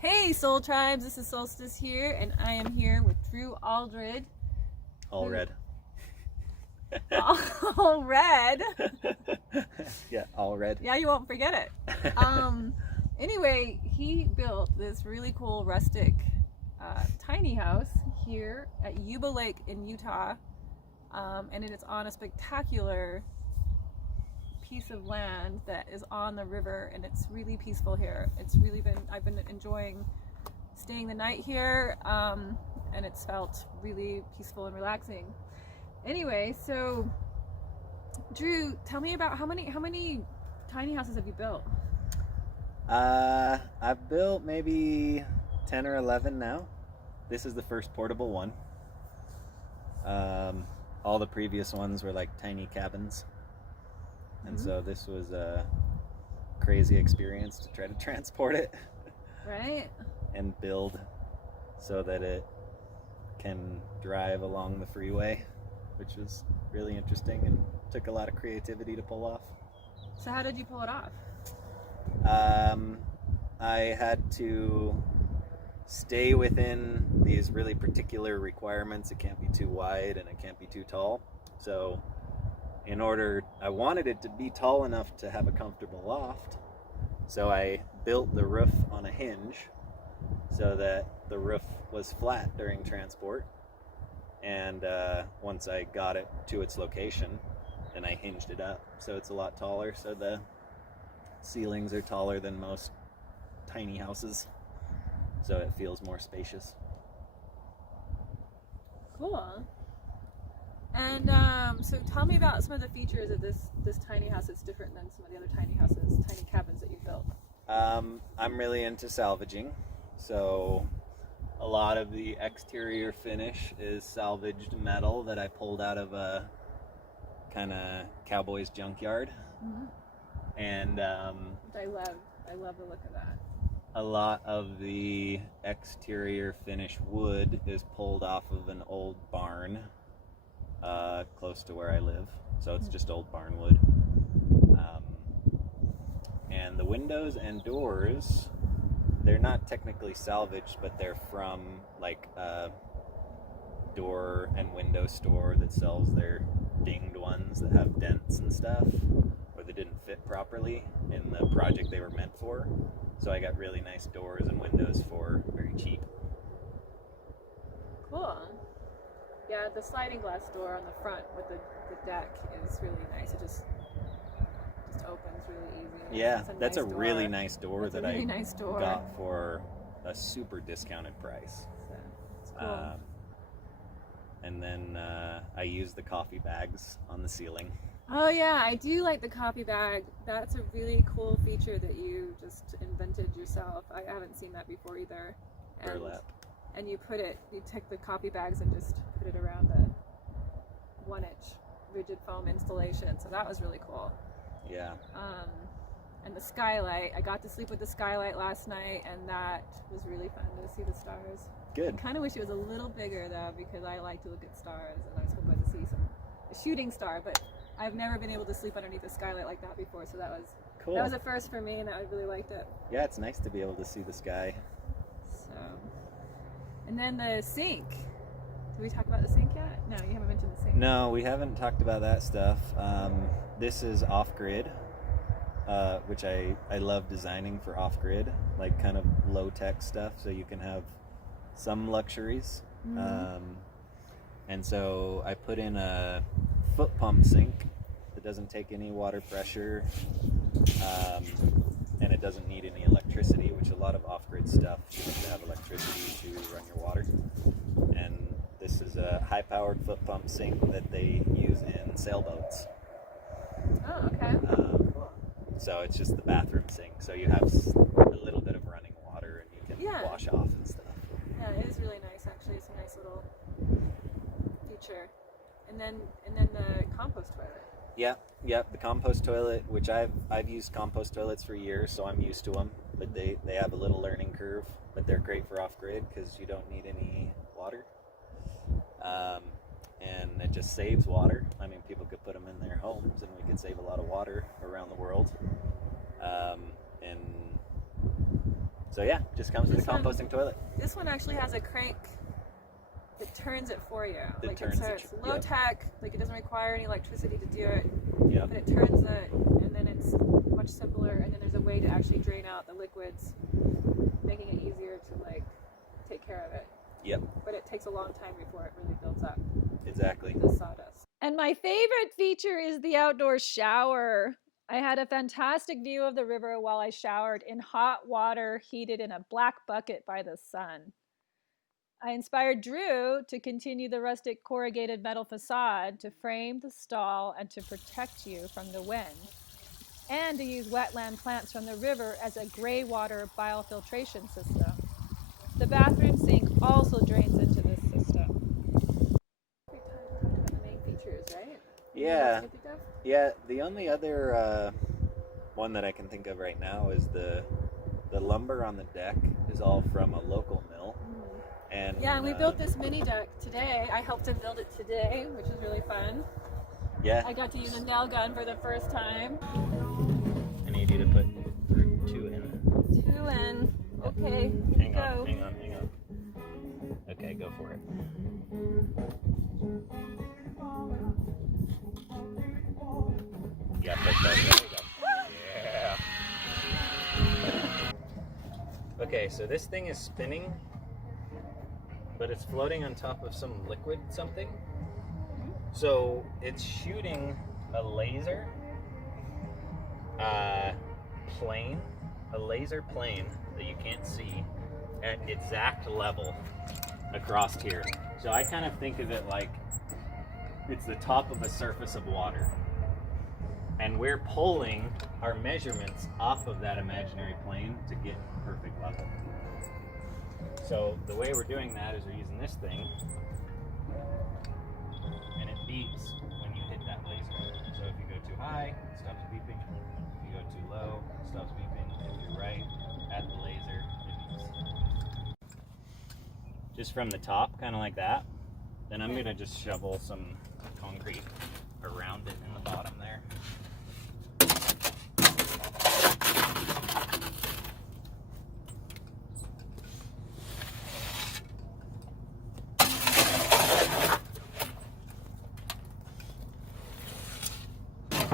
Hey Soul Tribes, this is Solstice here, and I am here with Drew Allred. Allred. Allred? Yeah, Allred. Yeah, you won't forget it. Anyway, he built this really cool rustic tiny house here at Yuba Lake in Utah, and it is on a spectacular piece of land that is on the river, and it's really peaceful here. I've been enjoying staying the night here, and it's felt really peaceful and relaxing. Anyway, so Drew, tell me about how many tiny houses have you built? I've built maybe 10 or 11 now. This is the first portable one. All the previous ones were like tiny cabins. And so this was a crazy experience to try to transport it. Right. And build so that it can drive along the freeway, which was really interesting and took a lot of creativity to pull off. So how did you pull it off? I had to stay within these really particular requirements. It can't be too wide and it can't be too tall. So I wanted it to be tall enough to have a comfortable loft. So I built the roof on a hinge so that the roof was flat during transport. And once I got it to its location, then I hinged it up so it's a lot taller. So the ceilings are taller than most tiny houses, so it feels more spacious. Cool. And so tell me about some of the features of this tiny house that's different than some of the other tiny cabins that you've built. I'm really into salvaging, so a lot of the exterior finish is salvaged metal that I pulled out of a kind of cowboy's junkyard. Mm-hmm. And I love the look of that. A lot of the exterior finish wood is pulled off of an old barn close to where I live, so it's just old barn wood. And the windows and doors, they're not technically salvaged, but they're from like a door and window store that sells their dinged ones that have dents and stuff, or they didn't fit properly in the project they were meant for. So I got really nice doors and windows for very cheap. Cool. Yeah, the sliding glass door on the front with the deck is really nice. It just opens really easy. Yeah, that's a really nice door that I nice door. got for a super discounted price. So, it's cool. And then I use the coffee bags on the ceiling. Oh yeah, I do like the coffee bag. That's a really cool feature that you just invented yourself. I haven't seen that before either. Burlap. And you take the coffee bags and just put it around the 1-inch rigid foam installation. So that was really cool. Yeah. And the skylight, I got to sleep with the skylight last night, and that was really fun to see the stars. Good. I kind of wish it was a little bigger though, because I like to look at stars, and I was hoping to see a shooting star, but I've never been able to sleep underneath a skylight like that before, so that was cool. That was a first for me, and I really liked it. Yeah, it's nice to be able to see the sky. So, and then the sink. Did we talk about the sink yet? No, you haven't mentioned the sink. No, we haven't talked about that stuff. This is off-grid, which I love designing for off-grid, like kind of low-tech stuff, so you can have some luxuries. Mm-hmm. And so I put in a foot pump sink that doesn't take any water pressure, and it doesn't need any electricity, which a lot of off-grid stuff you have to have electricity to run your water. And this is a high-powered foot pump sink that they use in sailboats. Oh, okay. So it's just the bathroom sink, so you have a little bit of running water and you can wash off and stuff. Yeah, it is really nice actually. It's a nice little feature. And then the compost toilet. Yeah, the compost toilet, which I've used compost toilets for years, so I'm used to them. But they have a little learning curve, but they're great for off-grid because you don't need any water. And it just saves water. I mean, people could put them in their homes, and we could save a lot of water around the world. And So yeah, just comes with a This one- composting toilet. This one actually has a crank that turns it for you. That Like turns it's the low yep. tech, like it doesn't require any electricity to do it, Yep. but it turns it, and then it's much simpler, and then there's a way to actually drain out the liquids, making it easier to like take care of it. Yep. But it takes a long time before it really builds up Exactly. the sawdust. And my favorite feature is the outdoor shower. I had a fantastic view of the river while I showered in hot water heated in a black bucket by the sun. I inspired Drew to continue the rustic corrugated metal facade to frame the stall and to protect you from the wind, and to use wetland plants from the river as a gray water biofiltration system. The bathroom sink also drains into this system. We talked about the main features, right? Yeah. Yeah, the only other one that I can think of right now is the lumber on the deck is all from a local mill. And we built this mini deck today. I helped him build it today, which was really fun. Yeah. I got to use a nail gun for the first time. I need you to put 2 in. 2 in. Okay. Hang go. on, hang on, hang on. Okay, go for it. Yeah, that's right. There we go. Yeah. Okay, so this thing is spinning, but it's floating on top of some liquid something. So it's shooting a laser plane, a laser plane that you can't see at exact level across here. So I kind of think of it like it's the top of a surface of water. And we're pulling our measurements off of that imaginary plane to get perfect level. So the way we're doing that is we're using this thing, and it beeps when you hit that laser. So if you go too high, it stops beeping. If you go too low, it stops beeping. If you're right at the laser, it beeps. Just from the top, kind of like that. Then I'm gonna just shovel some concrete around it in the bottom there.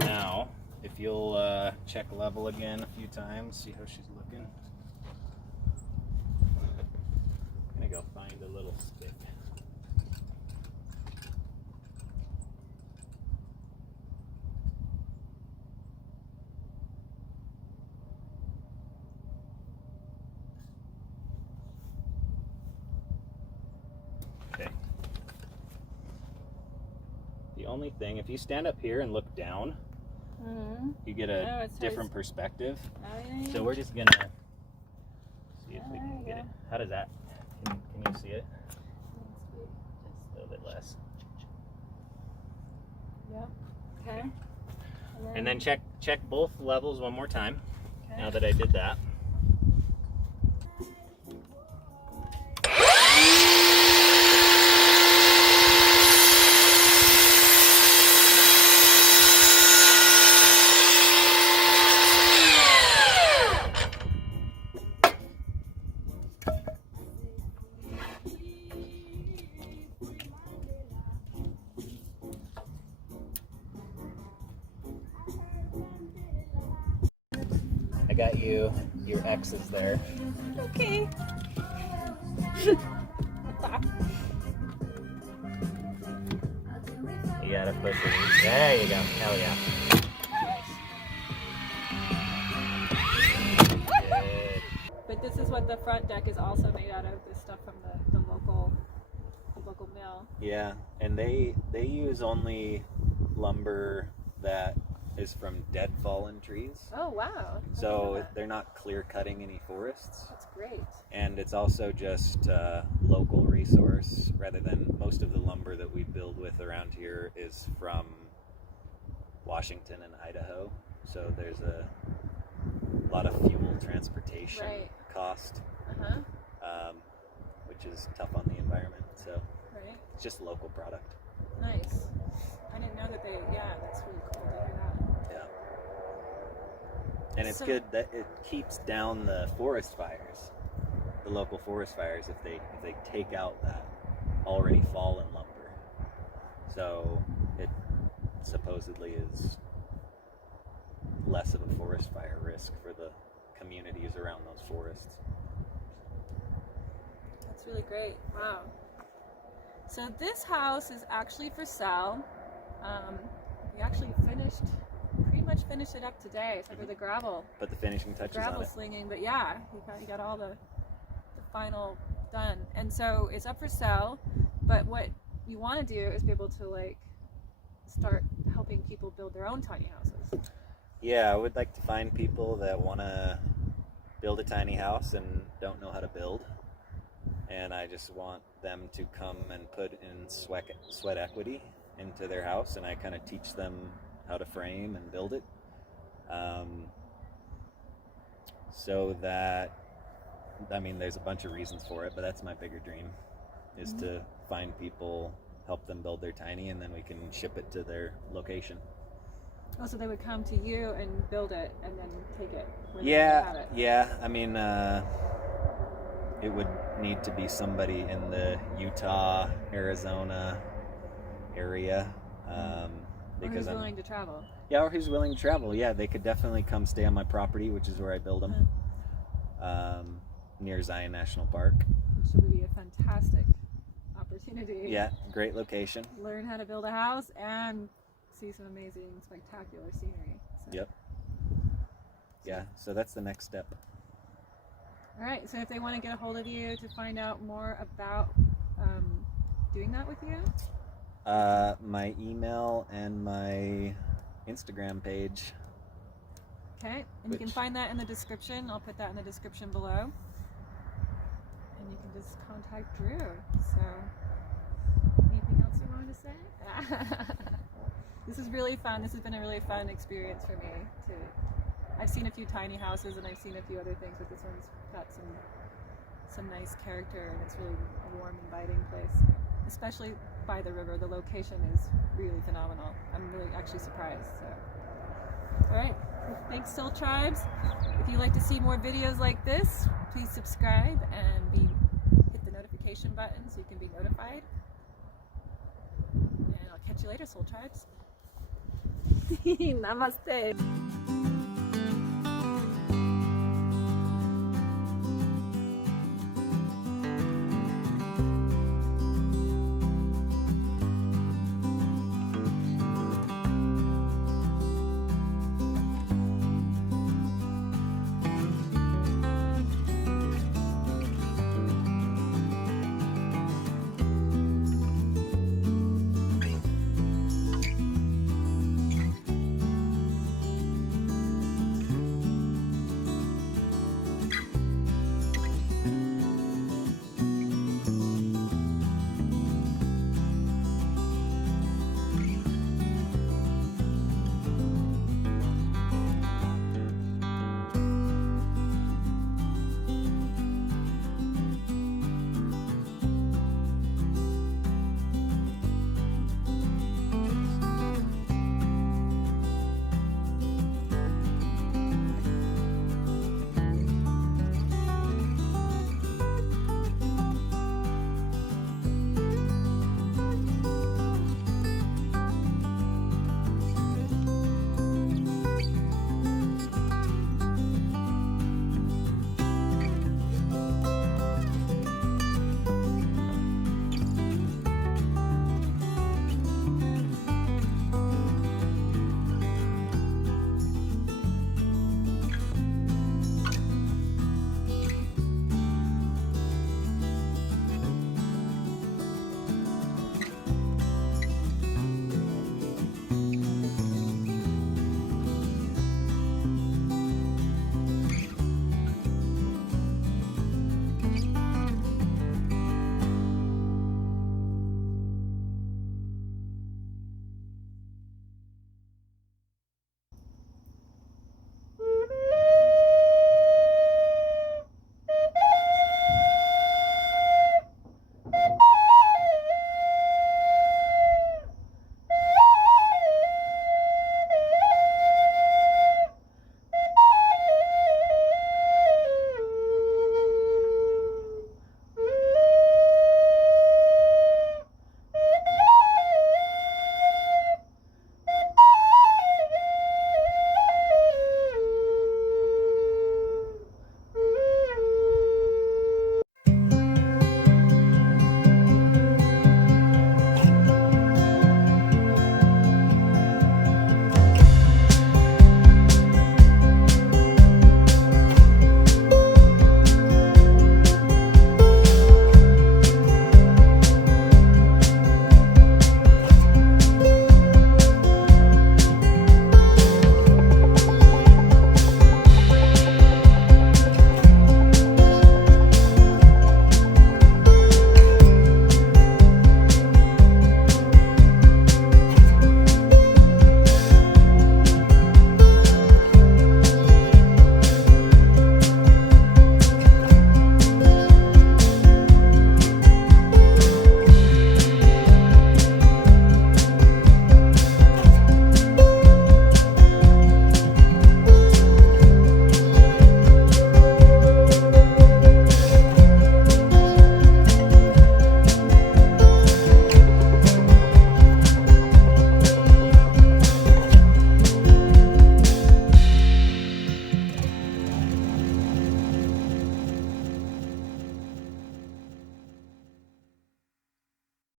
Now, if you'll check level again a few times, see how she's looking. I'm gonna go find a little stick. Okay. The only thing, if you stand up here and look down, you get a different perspective. So we're just gonna see if we can get it. How does that? Can you see it? Just a little bit less. Yeah. Okay. And then check both levels one more time. Okay. Now that I did that. I got you your X's there. Okay. You gotta push it. There you go. Hell yeah. Good. But this is what the front deck is also made out of. This stuff from the local mill. Yeah, and they use only lumber that is from dead fallen trees. Oh wow! So they're not clear cutting any forests. That's great. And it's also just local resource rather than most of the lumber that we build with around here is from Washington and Idaho. So there's a lot of fuel transportation cost, which is tough on the environment. So it's just local product. Nice. I didn't know that they. Yeah, that's really cool to hear that. And it's good that it keeps down the forest fires, the local forest fires, if they take out that already fallen lumber. So it supposedly is less of a forest fire risk for the communities around those forests. That's really great. Wow. So this house is actually for sale. We actually pretty much finished it up today, except for the gravel. Put the finishing touches on Gravel it. slinging, but yeah, he got all the final done. And so it's up for sale, but what you want to do is be able to like start helping people build their own tiny houses. Yeah, I would like to find people that want to build a tiny house and don't know how to build. And I just want them to come and put in sweat equity into their house, and I kind of teach them how to frame and build it. So that, I mean, there's a bunch of reasons for it, but that's my bigger dream, is to find people, help them build their tiny, and then we can ship it to their location. Oh, so they would come to you and build it and then take it when they have it. Yeah. I mean, it would need to be somebody in the Utah, Arizona area. Because or who's willing to travel. Yeah, or who's willing to travel. Yeah, they could definitely come stay on my property, which is where I build them, near Zion National Park. Which would be a fantastic opportunity. Yeah, great location. Learn how to build a house and see some amazing, spectacular scenery. So. Yep. Yeah, so that's the next step. All right, so if they want to get a hold of you to find out more about doing that with you? My email and my Instagram page. Okay, and you can find that in the description. I'll put that in the description below. And you can just contact Drew. So, anything else you wanted to say? This is really fun. This has been a really fun experience for me. I've seen a few tiny houses and I've seen a few other things, but this one's got some nice character, and it's really a warm, inviting place. Especially by the river. The location is really phenomenal. I'm really actually surprised. So, all right. Thanks, Soul Tribes. If you'd like to see more videos like this, please subscribe and hit the notification button so you can be notified. And I'll catch you later, Soul Tribes. Namaste.